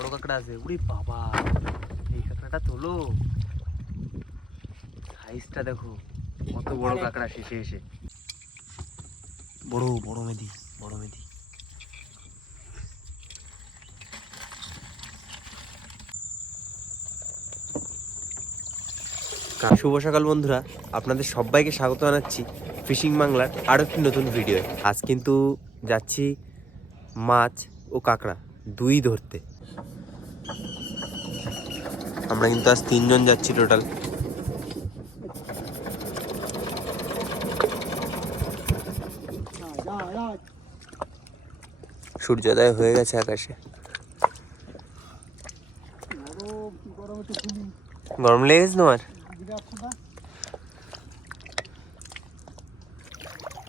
বড় কাঁকড়া আছে উড়ি বাবা। এই কাঁকড়াটা তোলো। সাইজটা দেখো কত বড় কাঁকড়া শেষে এসে। বড় বড় মেদি বড় মেদি শুভ সকাল বন্ধুরা আপনাদের সবাইকে স্বাগত জানাচ্ছি ফিশিং বাংলার আরও একটি নতুন ভিডিও আজ কিন্তু যাচ্ছি মাছ ও কাঁকড়া দুই ধরতে। আমরা কিন্তু আজ তিনজন যাচ্ছি টোটাল সূর্যোদয় হয়ে গেছে আকাশে। গরম লেগেছে তোমার?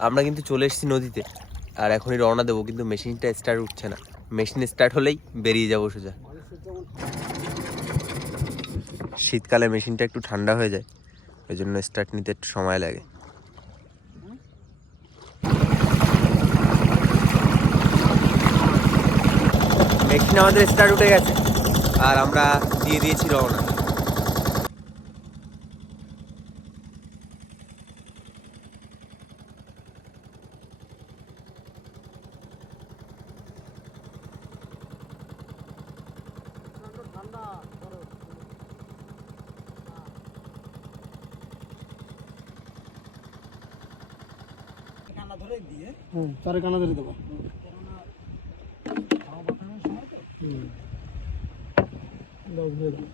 আমরা কিন্তু চলে এসেছি নদীতে, আর এখনই রওনা দেবো, কিন্তু মেশিনটা স্টার্ট উঠছে না। মেশিন স্টার্ট হলেই বেরিয়ে যাব সোজা। শীতকালে মেশিনটা একটু ঠান্ডা হয়ে যায়, ওই জন্য স্টার্ট নিতে একটু সময় লাগে। মেশিন আমাদের স্টার্ট উঠে গেছে। আর আমরা দিয়ে দিয়েছি রওনা। কানা ধরে দেবো দাও ধরে দাও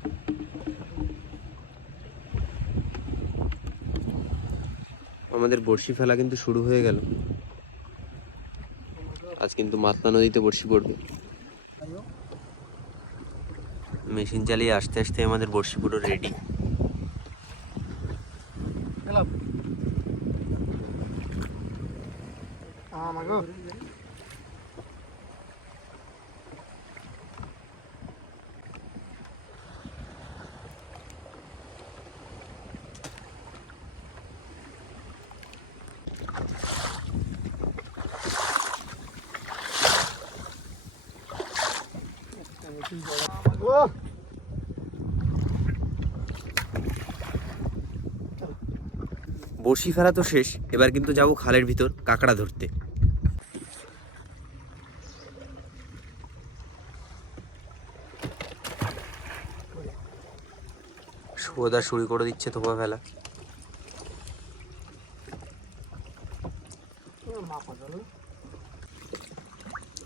আমাদের বড়শি ফেলা কিন্তু শুরু হয়ে গেল। আজ কিন্তু মাতলা নদীতে বড়শি পড়বে। মেশিন চালিয়ে আস্তে আস্তে আমাদের বড়শি পুরো রেডি আমাকে বড়শি ফেলা তো শেষ এবার কিন্তু যাব খালের ভিতর কাঁকড়া ধরতে। শুভদা শুরু করে দিচ্ছে থোপা ফেলা।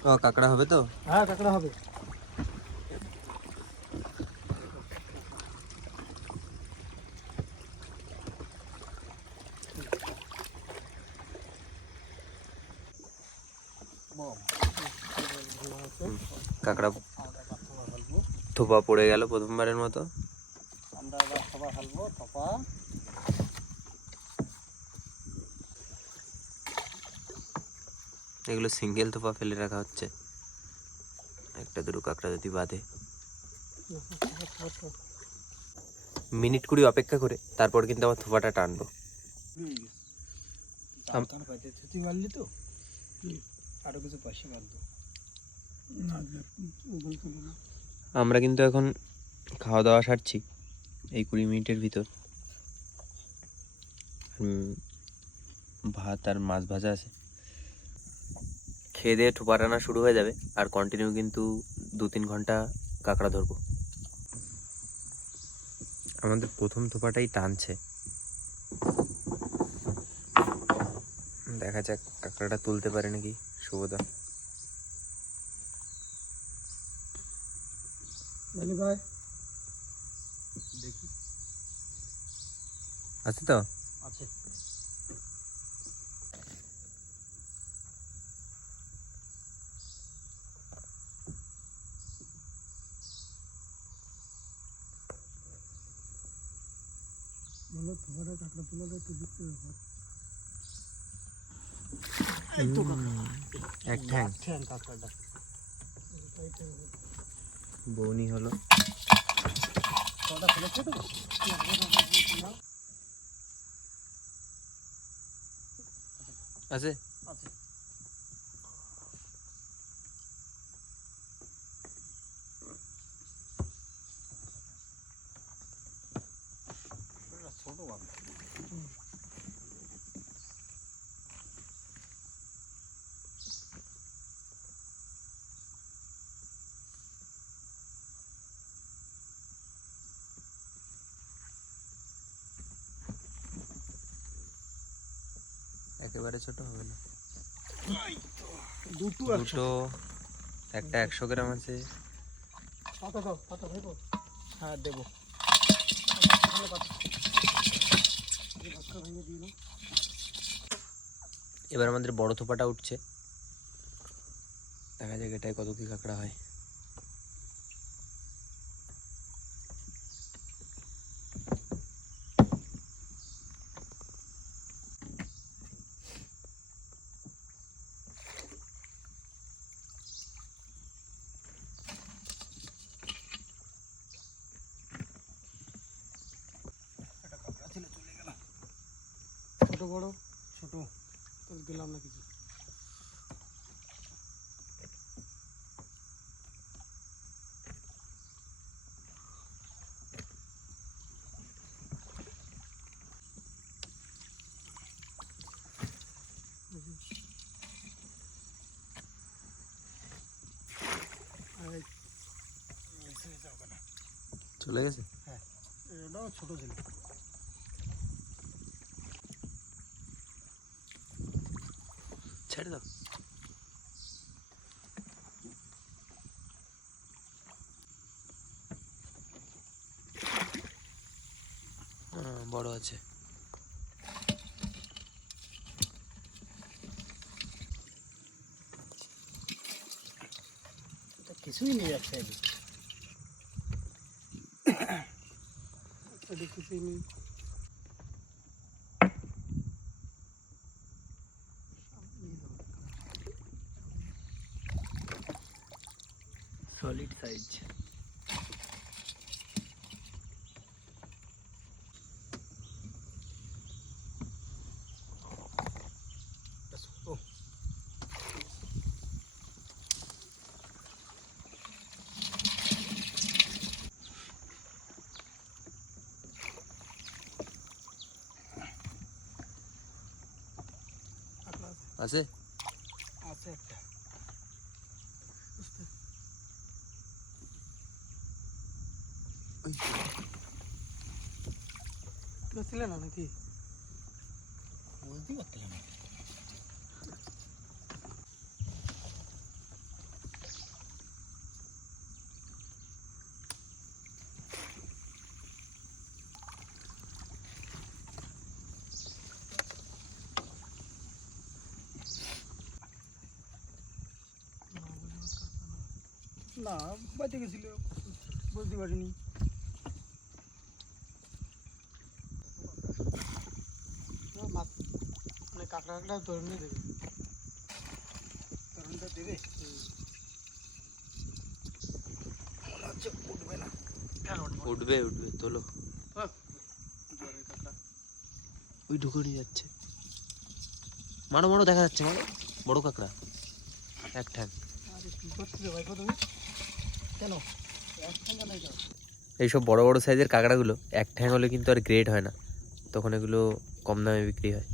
ও কাঁকড়া হবে তো? হ্যাঁ কাঁকড়া হবে। কাঁকড়া থোপা পড়ে গেল প্রথমবারের মতো। ফেলব থপা এগুলো সিঙ্গেল থোপা ফেলে রাখা হচ্ছে একটা দুটো কাঁকড়া যদি বাঁধে মিনিট কুড়ি অপেক্ষা করে তারপর কিন্তু আমার থোপাটা টানবো তো আরও কিছু পাশে আমরা কিন্তু এখন খাওয়া দাওয়া সারছি এই কুড়ি মিনিটের ভিতর। ভাত আর মাছ ভাজা আছে। খেয়ে দিয়ে ঠোপা শুরু হয়ে যাবে, আর কন্টিনিউ কিন্তু দু তিন ঘণ্টা কাঁকড়া ধরবো। আমাদের প্রথম থোপাটাই টানছে। দেখা যাক কাঁকড়াটা তুলতে পারে নাকি শুভদা ভাই। আছে তো? আছে। বলো তোমার কাঁকড়া তোলাটা একটু বুঝতে ব্যাপার এই তো কাঁকড়া এক ঠ্যাং। ঠ্যাং কাঁকড়াটা বৌনি হলো। কটা ফেলেছে তো আছে আছে একেবারে ছোট হবে না। দুটো দুটো একটা একশো গ্রাম আছে। পাতা দাও পাতা ভাইবো হ্যাঁ দেবো। এবার আমাদের বড় থোপাটা উঠছে। দেখা যাক এটাই কত কি কাঁকড়া হয় ছোট বড় ছোট তো দিলাম না কিছু আর এই- এই size হবে না। চলে গেছে? হ্যাঁ ছোট ছিল। ছেড়ে দাও। বড় আছে। কিছুই নেই এক সাইডে সাইডে কিছুই সলিড সাইজ ও কাঁকড়া আছে আছে আছে একটা বুঝতে তুই ছিলে না নাকি? বুঝতেই পারছিলাম না। না বাড়িতে গেছিল বুঝতে পারিনি না, মাছ মানে কাঁকড়া কাঁকড়া দেবে। ধরনটা দেবে? মনে হচ্ছে উঠবে না। উঠবে? উঠবে তোলো। জোরে ওই ঢুকে নিয়ে যাচ্ছে। মারো মারো দেখা যাচ্ছে মারো। বড় কাঁকড়া। এক ঠ্যাং। এইসব বড় বড় সাইজের কাঁকড়াগুলো এক ঠ্যাং হলে কিন্তু আর গ্রেড হয় না। তখন এগুলো কম দামে বিক্রি হয়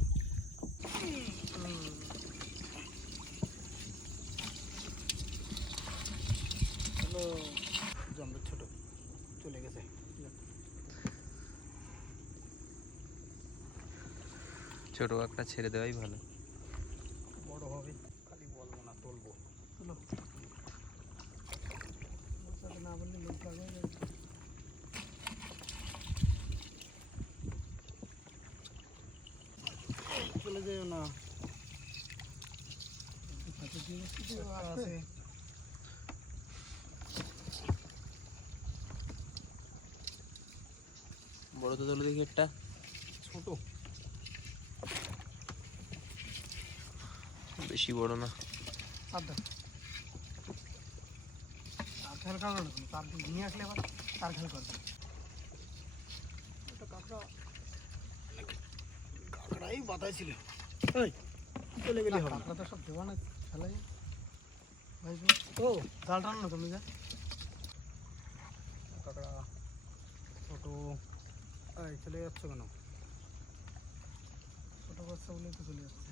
হলো জম্বের ছোট চলে গেছে কাঁকড়া ছেড়ে দেওয়াই ভালো। বড় হবে খালি বলব না তুলবো। চলো না বললে লোক চলে যেও না। বড় তো তোলো দেখি একটা। ছোট বেশি বড় না আর দেখ তার খেয়াল কারণ না তার নিয়ে আসলে আবার তার খেয়াল করবে। ওটা কাঁকড়া। কাঁকড়াই বাতায় ছিল চলে গেলি হবে কাঁকড়া তো সব দেওয়া না ফেলাই। ভাই ও। জাল টানো না তুমি যা। কাঁকড়া ছোট। এই চলে যাচ্ছ কেন? ছোট বাচ্চা বলেই তো চলে যাচ্ছে।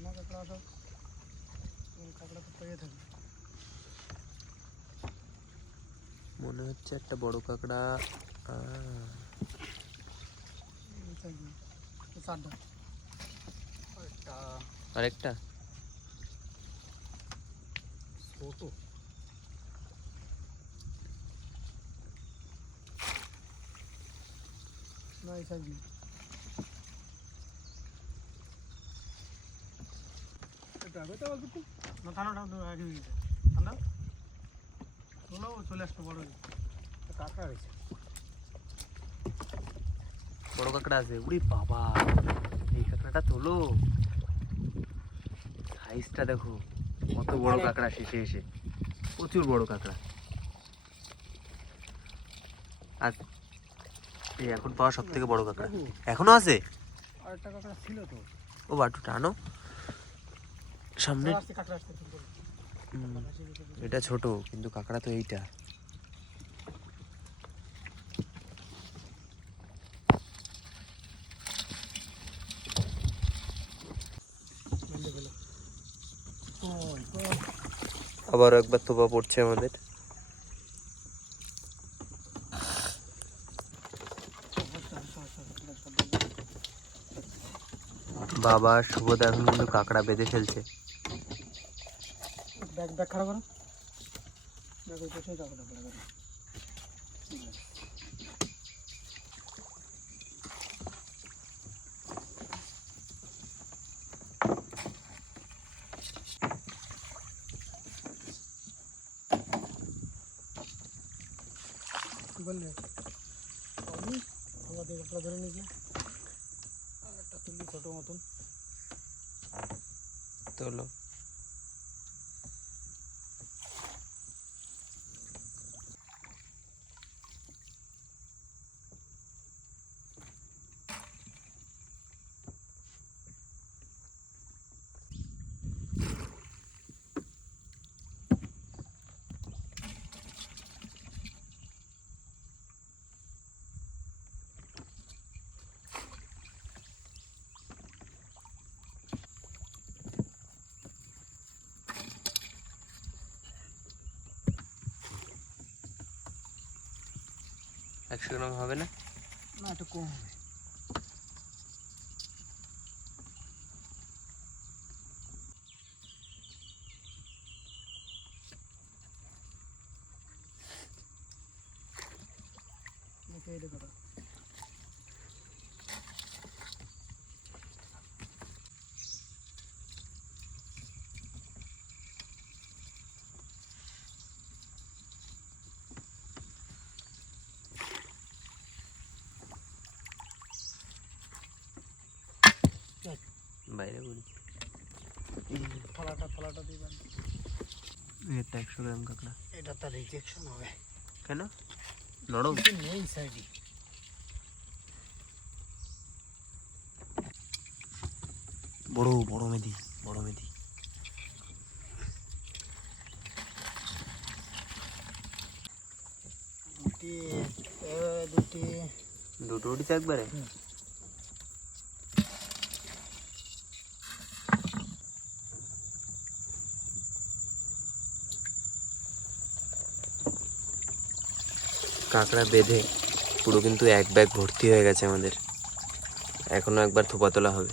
সিনা কাঁকড়া সব কাঁকড়া তো পেয়ে থাকবে। মনে হচ্ছে একটা বড় কাঁকড়া। আরেকটা? ছোট। না এই সাইড। দিয়ে এটা এটা অল্প একটু না ঠান্ডা ঠান্ডা আগে দিয়ে দিতে ঠান্ডা? চলে আসতো বড় কাকা হয়েছে। বড় কাঁকড়া আছে উড়ি বাবা। এই কাঁকড়াটা তোলো। সাইজটা দেখো কত বড় কাঁকড়া শেষে এসে। প্রচুর বড় কাঁকড়া। আর এই এখন পাওয়া সব থেকে বড় কাঁকড়া। এখনও আছে? আর একটা কাঁকড়া ছিল তো। ও বাটু টানো সামনে এটা ছোট কিন্তু কাঁকড়া তো এইটা। আবারও একবার থোপা পড়ছে আমাদের। বাবা শুভদা এখন কিন্তু কাঁকড়া বেঁধে ফেলছে। ব্যাগ ব্যাগ খাড়া করো। ব্যাগ ওই পাশে কাঁকড়া খাড়া করো। বললে? ধরে নিয়েছি। আর একটা তুলি ছোটো মতন। তোলো। একশো গ্রাম হবে না? না একটু কম হবে দেখে এটা করা বাইরে বলি। ফলাটা ফলাটা দিবেন এটা একশো গ্রাম কাঁকড়া। এটা তার রিজেকশন হবে। কেন? নরম। নেই সাইডে বড় বড় মেদি বড় মেদি দুটি দুটি। দুটো উঠেছে একবারে? কাঁকড়া বেঁধে পুরো কিন্তু এক ব্যাগ ভর্তি হয়ে গেছে আমাদের। এখনও একবার থোপা তোলা হবে।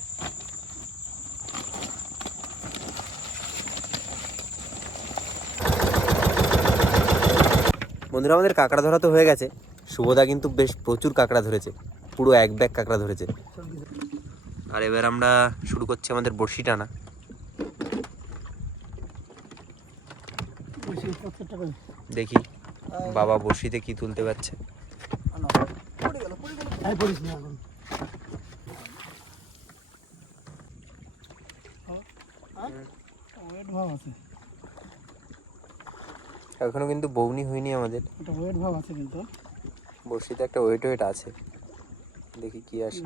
বন্ধুরা, আমাদের কাঁকড়া ধরা তো হয়ে গেছে। শুভদা কিন্তু বেশ প্রচুর কাঁকড়া ধরেছে। পুরো এক ব্যাগ কাঁকড়া ধরেছে। আর এবার আমরা শুরু করছি আমাদের বড়শি টানা। দেখি। বাবা বড়শিতে কি তুলতে পারছে? পড়ে গেল পড়ে গেল। আই পড়িস না এখন। ওয়েট ভাব আছে। এখনও কিন্তু বৌনি হয়নি আমাদের। এটা ওয়েট ভাব আছে কিন্তু। বড়শিতে একটা ওয়েট ওয়েট আছে। দেখি কি আসে।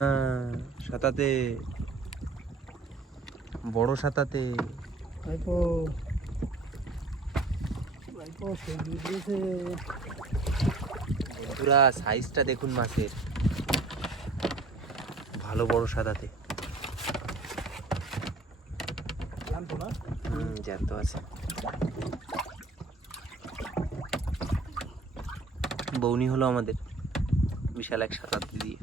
হ্যাঁ সাতাতে। বড় সাতাতে ভাইপো ভাইপো সেই দুধ দিয়েছে বন্ধুরা সাইজটা দেখুন মাছের। ভালো বড় সাদাতে। হুম, জ্যান্ত আছে। বৌনি হলো আমাদের, বিশাল এক সাঁতার দিয়ে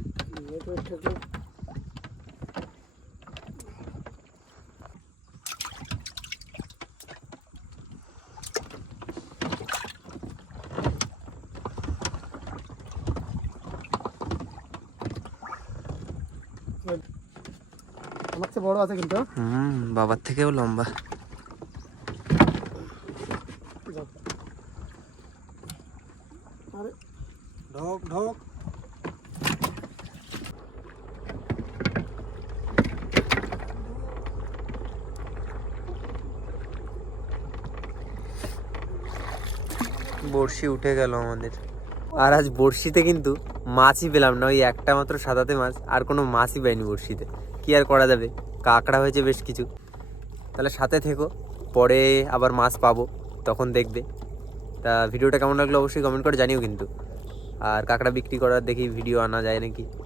আমার চেয়ে বড় আছে কিন্তু। হুম বাবার থেকেও লম্বা। যাও। আরে। ঢোক ঢোক। বড়শি উঠে গেল আমাদের। আর আজ বড়শিতে কিন্তু মাছই পেলাম না ওই একটা মাত্র সাদাতে মাছ আর কোনো মাছই পাইনি বড়শিতে। কি আর করা যাবে? কাঁকড়া হয়েছে বেশ কিছু। তাহলে সাথে থেকো, পরে আবার মাছ পাবো, তখন দেখবে। তা ভিডিওটা কেমন লাগল অবশ্যই কমেন্ট করে জানিও কিন্তু। আর কাঁকড়া বিক্রি করার দেখি ভিডিও আনা যায় নাকি।